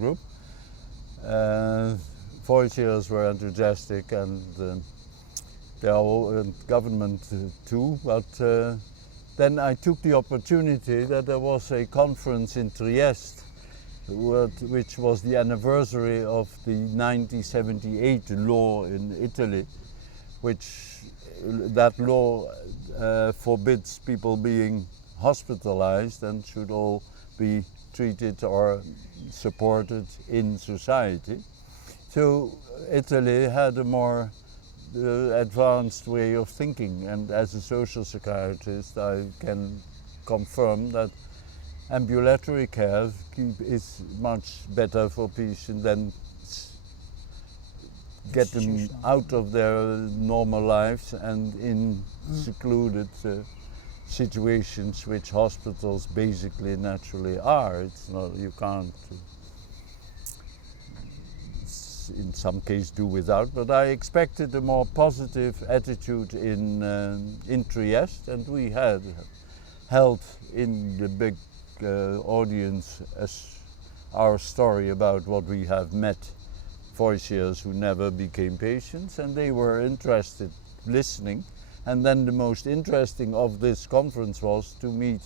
group. Voices were enthusiastic, and they are all government too, but then I took the opportunity that there was a conference in Trieste, which was the anniversary of the 1978 law in Italy, which that law forbids people being hospitalized and should all be treated or supported in society. So Italy had a more advanced way of thinking, and as a social psychiatrist I can confirm that ambulatory care is much better for patients than get them out of their normal lives and in secluded situations which hospitals basically naturally are. It's not, you can't in some cases do without, but I expected a more positive attitude in Trieste, and we had held in the big audience as our story about what we have met voices who never became patients, and they were interested listening. And then the most interesting of this conference was to meet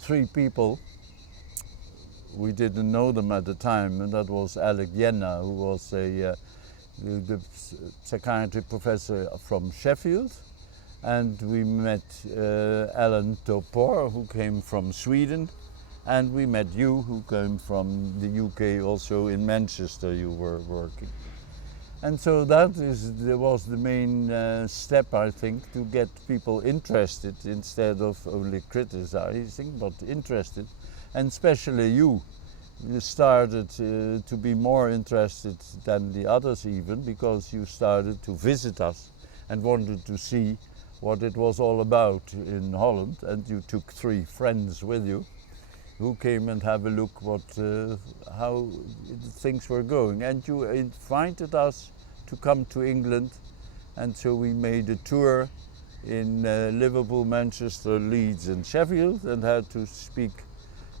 3 people. We didn't know them at the time, and that was Alec Jenna, who was the psychiatry professor from Sheffield, and we met Alan Topor, who came from Sweden, and we met you, who came from the UK, also in Manchester you were working. And so that was the main step, I think, to get people interested instead of only criticizing, but interested. And especially you started to be more interested than the others even, because you started to visit us and wanted to see what it was all about in Holland, and you took 3 friends with you who came and have a look how things were going, and you invited us to come to England, and so we made a tour in Liverpool, Manchester, Leeds and Sheffield, and had to speak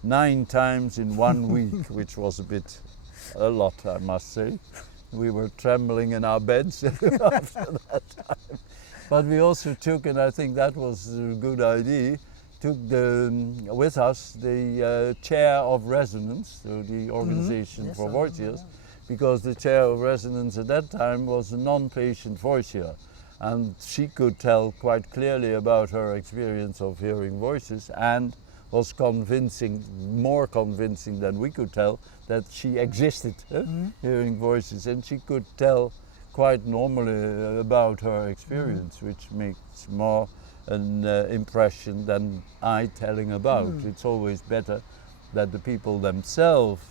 9 times in 1 week, which was a lot, I must say. We were trembling in our beds after that time. But we also took, and I think that was a good idea, took with us the chair of resonance, so the organization for voices, because the chair of resonance at that time was a non-patient voicer, and she could tell quite clearly about her experience of hearing voices, and was more convincing than we could tell that she existed, hearing voices, and she could tell quite normally about her experience, which makes more an impression than I telling about. It's always better that the people themselves,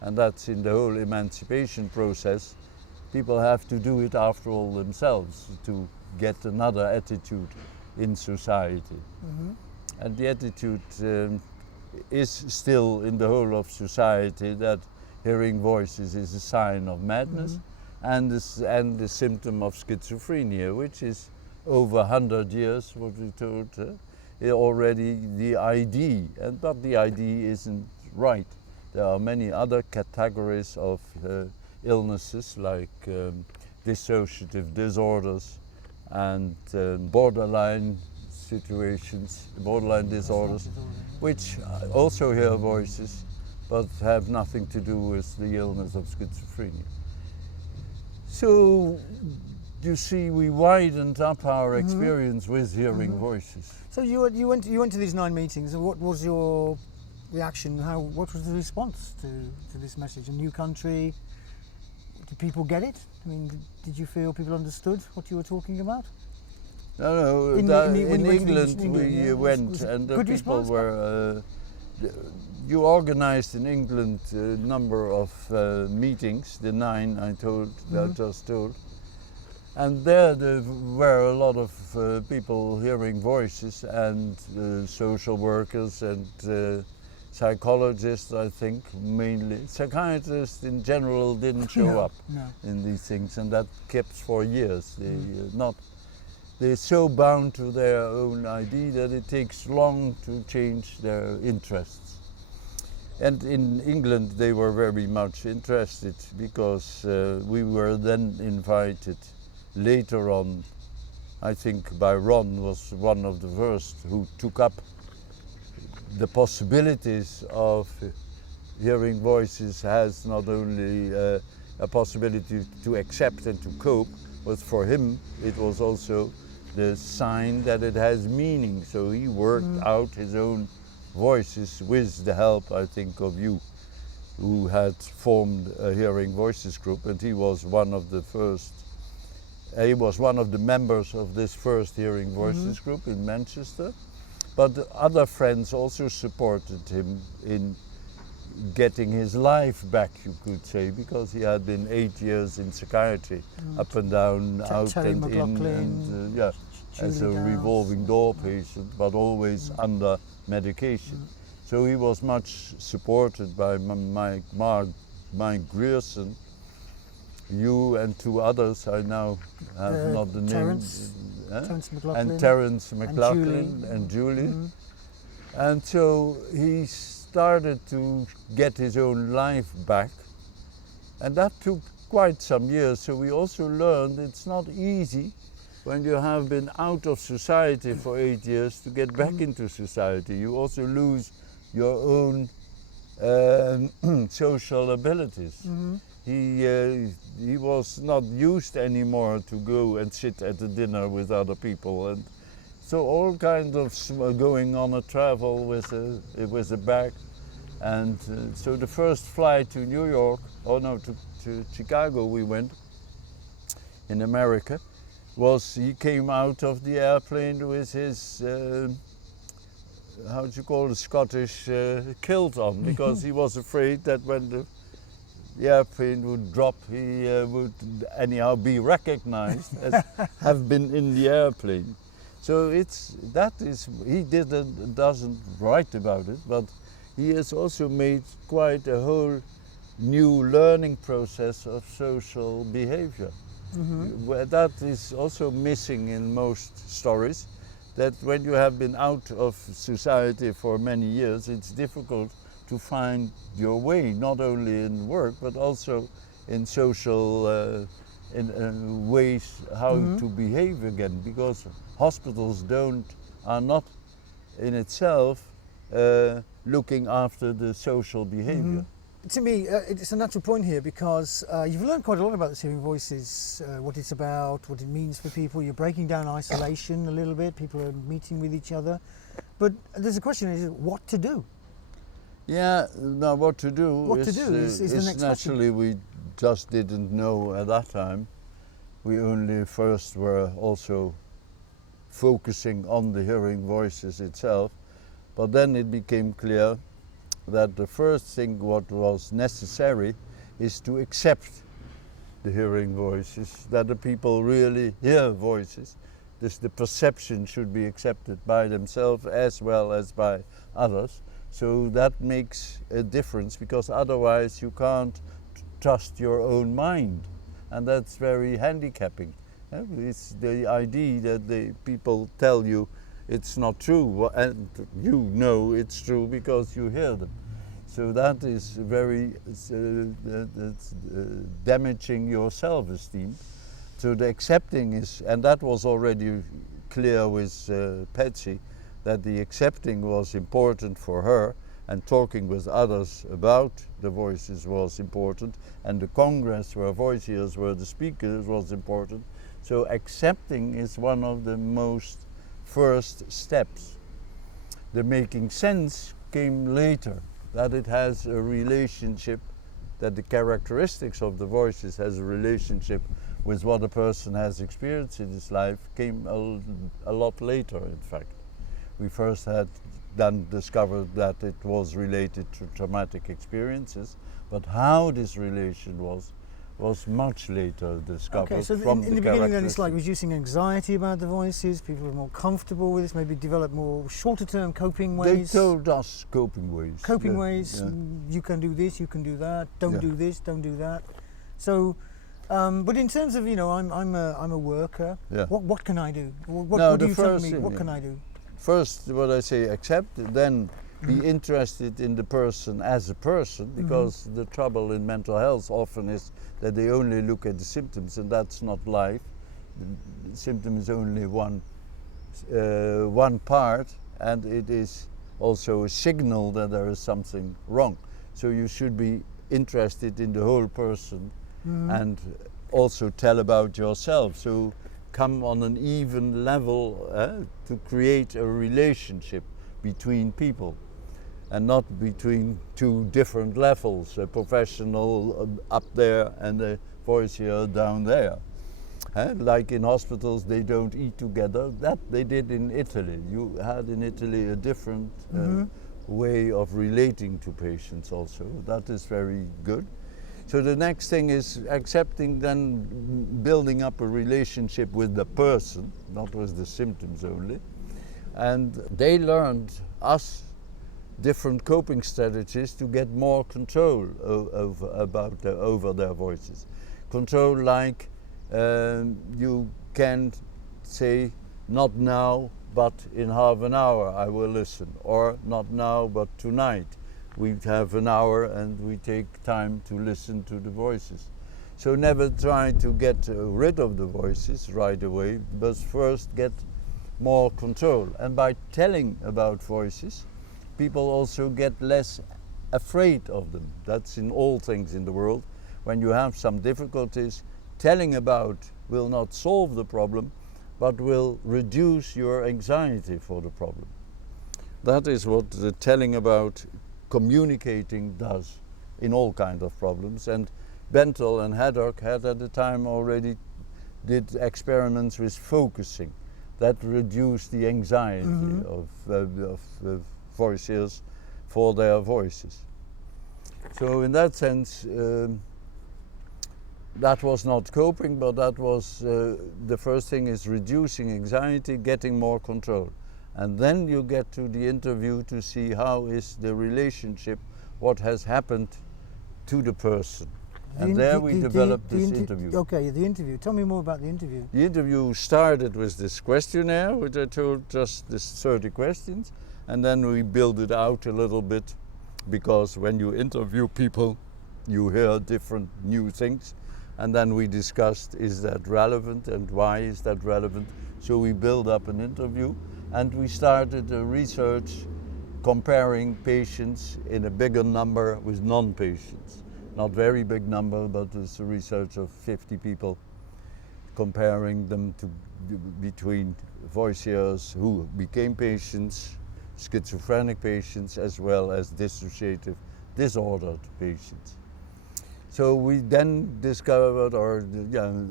and that's in the whole emancipation process, people have to do it after all themselves to get another attitude in society. And the attitude is still in the whole of society that hearing voices is a sign of madness and the symptom of schizophrenia, which is over 100 years, what we told, already the ID, but the ID isn't right. There are many other categories of illnesses like dissociative disorders and borderline disorders, which also hear voices but have nothing to do with the illness of schizophrenia. So you see, we widened up our experience with hearing voices. So you went to these 9 meetings, and what was your reaction? What was the response to this message? A new country? Did people get it? I mean, did you feel people understood what you were talking about? No. In England we went, and the people were. You organized in England a number of meetings, the 9 I just told, and there were a lot of people hearing voices, and social workers and psychologists, I think, mainly. Psychiatrists in general didn't show up in these things, and that kept for years. They're so bound to their own idea that it takes long to change their interests. And in England they were very much interested because we were then invited later on, I think by Ron was one of the first who took up the possibilities of hearing voices has not only a possibility to accept and to cope, but for him it was also the sign that it has meaning. So he worked out his own voices with the help, I think, of you, who had formed a hearing voices group, and he was one of the first. He was one of the members of this first hearing voices group in Manchester, but other friends also supported him in getting his life back, you could say, because he had been 8 years in psychiatry, up and down, out and in, and as a revolving door patient, but always under medication. So he was much supported by Mike Grierson, you and two others, I now have not the Terence, names, McLaughlin, and Terence McLaughlin and Julie. And so he started to get his own life back, and that took quite some years. So we also learned it's not easy when you have been out of society for 8 years to get back into society. You also lose your own social abilities. He was not used anymore to go and sit at a dinner with other people, and so all kinds of going on a travel with a bag. And so the first flight to New York, to Chicago we went in America, was he came out of the airplane with his how do you call it, Scottish kilt on, because he was afraid that when the airplane would drop, he would anyhow be recognized as have been in the airplane. So he doesn't write about it, but he has also made quite a whole new learning process of social behavior. That is also missing in most stories, that when you have been out of society for many years, it's difficult to find your way, not only in work, but also in social ways how to behave again, because hospitals are not in itself looking after the social behavior. To me, it's a natural point here, because you've learned quite a lot about this hearing voices, what it's about, what it means for people. You're breaking down isolation a little bit. People are meeting with each other. But there's a question, is what to do? Yeah, now what to do What to do is the next naturally we just didn't know at that time. We only first were also focusing on the hearing voices itself, but then it became clear that the first thing what was necessary is to accept the hearing voices, that the people really hear voices. The perception should be accepted by themselves as well as by others. So that makes a difference, because otherwise you can't trust your own mind, and that's very handicapping. It's the idea that the people tell you it's not true, and you know it's true because you hear them. So that is very damaging your self-esteem. So the accepting is, and that was already clear with Patsy, that the accepting was important for her, and talking with others about the voices was important, and the Congress where voice hearers were the speakers was important. So accepting is one of the most first steps. The making sense came later, that it has a relationship, that the characteristics of the voices has a relationship with what a person has experienced in his life came a lot later, in fact. We first had then discovered that it was related to traumatic experiences, but how this relation was much later discovered. Okay, so in the beginning then it's like reducing anxiety about the voices, people are more comfortable with this, maybe develop more shorter-term coping ways. They told us coping ways. Coping ways, you can do this, you can do that, don't do this, don't do that. So, but in terms of, I'm a worker, what can I do? What do you tell me, what can I do? First, what I say, accept, then be interested in the person as a person, because the trouble in mental health often is that they only look at the symptoms, and that's not life. The symptom is only one part, and it is also a signal that there is something wrong. So you should be interested in the whole person and also tell about yourself. So come on an even level to create a relationship between people, and not between two different levels, a professional up there and a voice down there. Like in hospitals, they don't eat together. That they did in Italy. You had in Italy a different way of relating to patients also. That is very good. So the next thing is accepting, then building up a relationship with the person, not with the symptoms only. And they learned us different coping strategies to get more control over their voices. Control, like you can say, not now, but in half an hour I will listen, or not now, but tonight. We have an hour and we take time to listen to the voices. So never try to get rid of the voices right away, but first get more control. And by telling about voices, people also get less afraid of them. That's in all things in the world. When you have some difficulties, telling about will not solve the problem, but will reduce your anxiety for the problem. That is what the telling about, communicating does in all kinds of problems. And Bentel and Haddock had at the time already did experiments with focusing. That reduced the anxiety of voices for their voices. So in that sense, that was not coping, but that was the first thing is reducing anxiety, getting more control. And then you get to the interview to see how is the relationship, what has happened to the person. And there we developed this interview. Okay, the interview. Tell me more about the interview. The interview started with this questionnaire, which I told just this 30 questions, and then we build it out a little bit, because when you interview people, you hear different new things. And then we discussed, is that relevant and why is that relevant? So we build up an interview, and we started a research comparing patients in a bigger number with non-patients. Not very big number, but it's a research of 50 people, comparing them between voice-hearers who became patients, schizophrenic patients, as well as dissociative disordered patients. So we then discovered,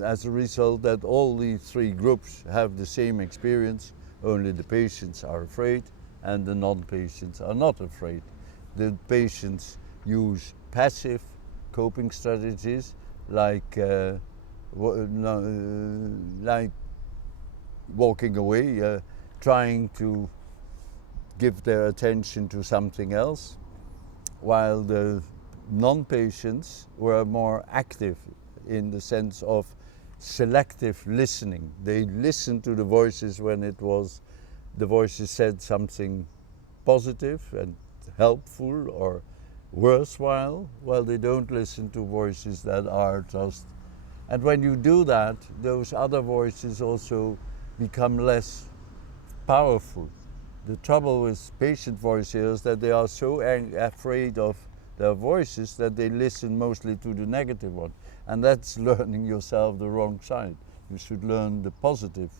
as a result, that all these three groups have the same experience, only the patients are afraid and the non-patients are not afraid. The patients use passive coping strategies like walking away, trying to give their attention to something else, while the non-patients were more active in the sense of selective listening. They listened to the voices when the voices said something positive and helpful or worthwhile, while they don't listen to voices that are just. And when you do that, those other voices also become less powerful. The trouble with patient voices is that they are so afraid of their voices that they listen mostly to the negative one. And that's learning yourself the wrong side. You should learn the positive.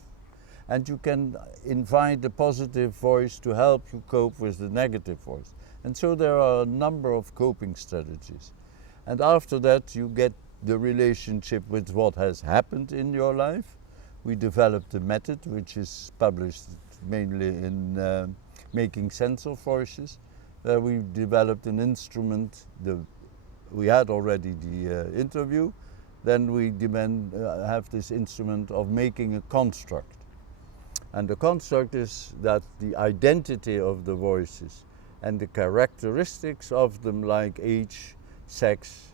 And you can invite the positive voice to help you cope with the negative voice. And so there are a number of coping strategies. And after that you get the relationship with what has happened in your life. We developed a method which is published mainly in Making Sense of Voices. We developed an instrument. We had already the interview. Then we have this instrument of making a construct. And the construct is that the identity of the voices and the characteristics of them, like age, sex,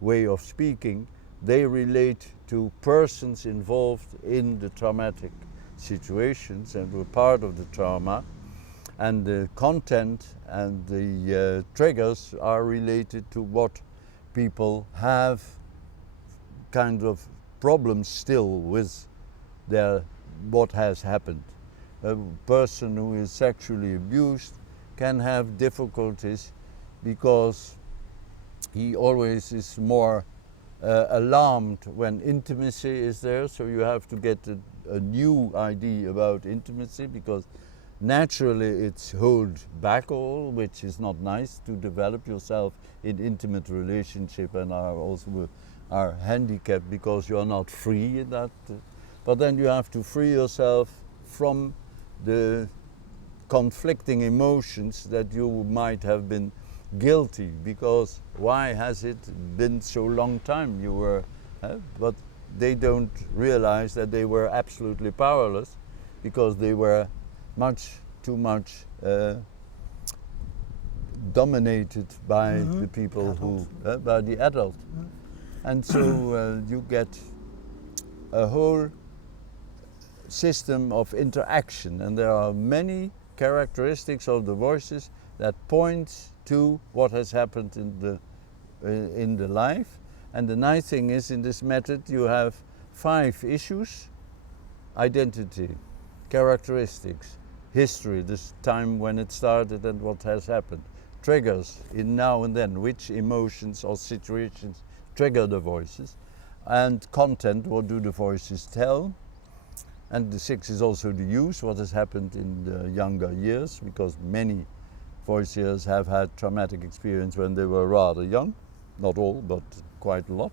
way of speaking, they relate to persons involved in the traumatic situations and were part of the trauma. and the content and the triggers are related to what people have kind of problems still with their what has happened. A person who is sexually abused can have difficulties because he always is more alarmed when intimacy is there, so you have to get a new idea about intimacy, because naturally it's held back all, which is not nice to develop yourself in intimate relationship, and are handicapped because you're not free in that. But then you have to free yourself from the conflicting emotions that you might have been guilty, because why has it been so long time you were, but they don't realize that they were absolutely powerless because they were much too much dominated by the people who, by the adult. And so you get a whole system of interaction, and there are many characteristics of the voices that point to what has happened in the life. And the nice thing is, in this method you have 5 issues: identity, characteristics, history, this time when it started and what has happened, triggers in now and then, which emotions or situations trigger the voices, and content, what do the voices tell. And the 6 is also the use, what has happened in the younger years, because many voices have had traumatic experience when they were rather young, not all, but quite a lot.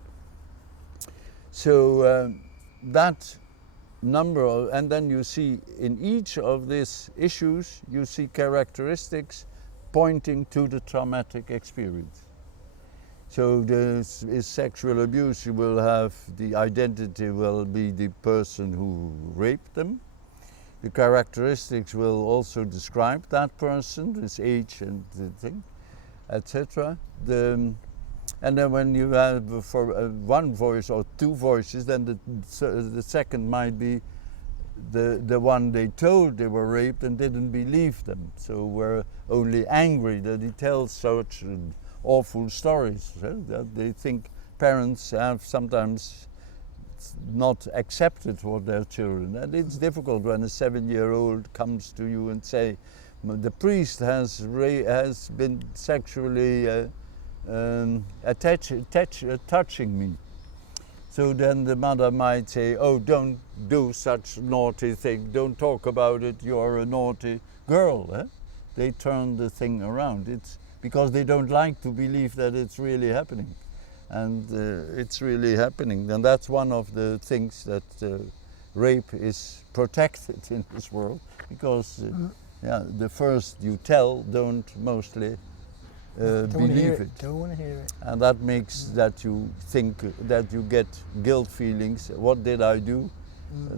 So that number, and then you see in each of these issues, you see characteristics pointing to the traumatic experience. So this is sexual abuse, you will have the identity will be the person who raped them. The characteristics will also describe that person, his age and the thing, etc. And then when you have for one voice or 2 voices, then the second might be the one they told they were raped and didn't believe them. So were only angry that he tells such awful stories. That they think parents have sometimes not accepted for their children. And it's difficult when a 7-year-old comes to you and say, the priest has been sexually touching me. So then the mother might say, oh, don't do such naughty thing, don't talk about it, you're a naughty girl. They turn the thing around. It's because they don't like to believe that it's really happening. And it's really happening. And that's one of the things that rape is protected in this world, because the first you tell don't mostly believe it. Don't want to hear it. And that makes that you think that you get guilt feelings. What did I do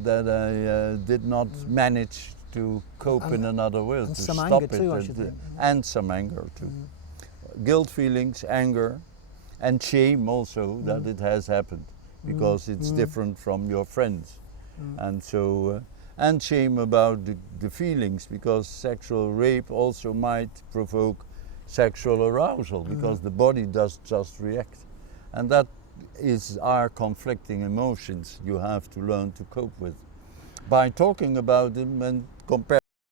that I did not manage to cope in another way, to some stop anger it? too, I should think. And some anger too. Guilt feelings, anger, and shame also that it has happened, because it's different from your friends. And so, and shame about the feelings, because sexual rape also might provoke sexual arousal, because the body does just react. And that is our conflicting emotions you have to learn to cope with by talking about them and compare